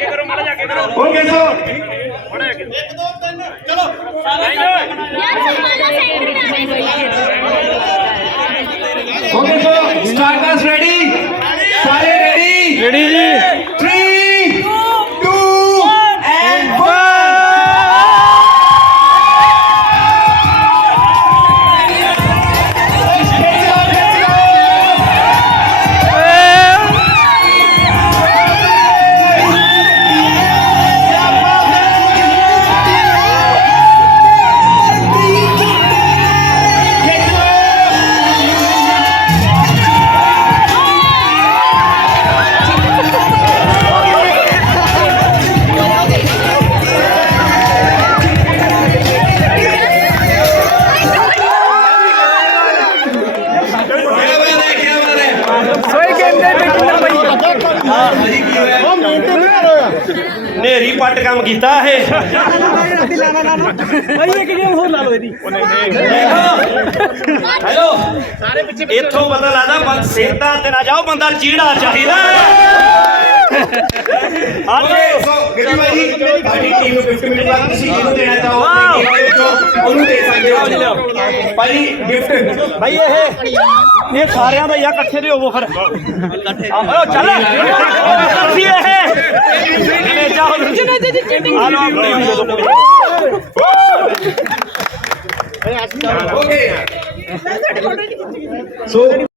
Okay so okay so starts ready ਸਾਰੇ ready ready ਜੀ ਨੇਰੀ ਪੱਟ ਕੰਮ ਕੀਤਾ ਇਹ। ਬਈ ਇੱਕ ਗੇਮ ਹੋਰ ਲਾ ਲਓ ਇਹਦੀ। ਹੈਲੋ ਸਾਰੇ ਪਿੱਛੇ ਇੱਥੋਂ ਪਤਾ ਲੱਗਦਾ ਬੰਦ ਸਿੱਧਾ ਤੇ ਨਾ ਜਾਓ ਬੰਦਾ ਚੀੜਾ ਚਾਹੀਦਾ ਸੋ ਗੱਡੀ ਭਾਈ ਸਾਡੀ ਟੀਮ ਨੂੰ ਗਿਫਟ ਮਿਲੂਗਾ ਤੁਸੀਂ ਜਿਹਨੂੰ ਦੇਣਾ ਚਾਹੋ ਉਹਨੂੰ ਦੇ ਸਕਦੇ ਹੋ। ਭਾਈ ਗਿਫਟ ਭਾਈ ਇਹ ਇਹ ਸਾਰਿਆਂ ਦਾ ਯਾ ਇਕੱਠੇ ਦੇ ਹੋਵੋ ਫਿਰ। ਆਓ ਚੱਲ। ਇਹ ਇਹ ਜਾਓ ਆ ਲਓ ਆਪਣੀ। ਓਕੇ। ਸੋ।